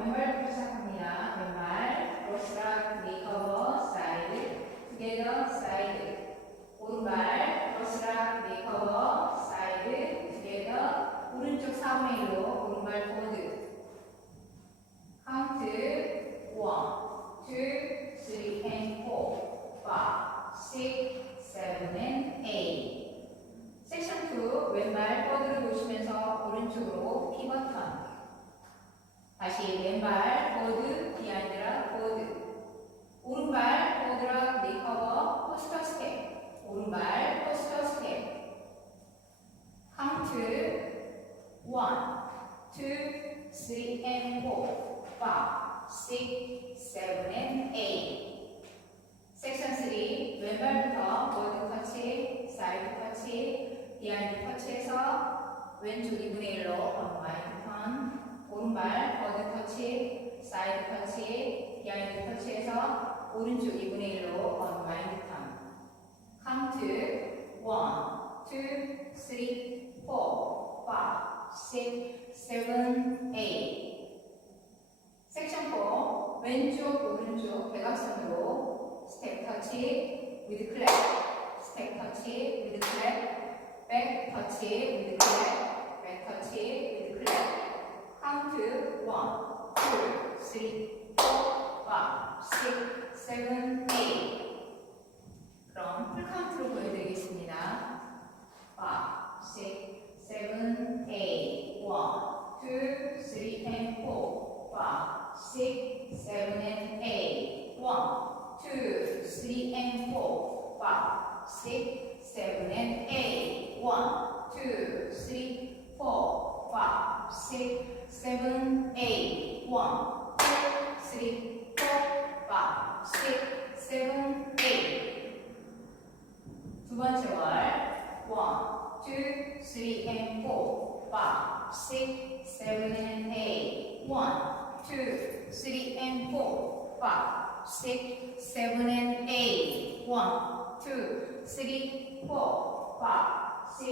왼발부터 시작합니다. 왼발, cross락, recover, side, together, side. 오른발, cross락, recover, side, together. 오른쪽 4분의 1로 오른발 forward. count 1, 2, 3, and 4, 5, 6, 7, and 8. 섹션 2, 왼발 forward를 보시면서 오른쪽으로 피벗 턴. 다시 왼발 forward, behind라 forward. 오른발 forward라 recover, 포스터 스텝. 오른발 포스터 스텝. count 1, 2, 3, and 4, 5, 6, 7, and 8. 섹션 3, 왼발부터 forward 터치, 사이드 터치, 비하인드 터치해서 왼쪽 2분의 1로 unwind 턴. 오른발 forward 터치, 사이드 터치, 비하인드 터치해서 오른쪽 2분의 1로 unwind 턴. count 1, 2, 3, 4, 5, 6, 7, 8. 섹션 4, 왼쪽, 오른쪽 대각선으로 스텝 터치, with clap, 스텝 터치, with clap, 백 터치, with clap, 백 터치, with clap. count 1, 2, 3, 4, 5, 6, 7, 8. 그럼 풀 카운트로 보여드리겠습니다. 5, 6, 7, 8. 1, 2, 3, and 4. 5, 6, 7, and 8. 1, 2, 3, and 4. 5, 6, 7, and 8. 1, 2, 3, 4, 5, 6, 7, 8. 1, 2, 3, 4, 5, 6, 7, 8. 두 번째 월 1, 2, 3, and 4, 5, 6, 7, and 8. 1, 2, 3, and 4, 5, 6, 7, and 8. 1, 2, 3, 4, 5, 6,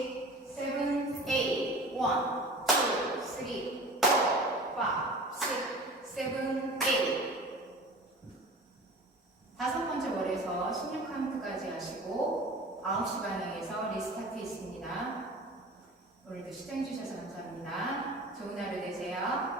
7, 8. 1, 2, 3, 4, 5, 6, 7, 8. 다섯 번째 월에서 16카운트까지 하시고 9시 반응에서 리스타트 있습니다. 오늘도 시청해주셔서 감사합니다. 좋은 하루 되세요.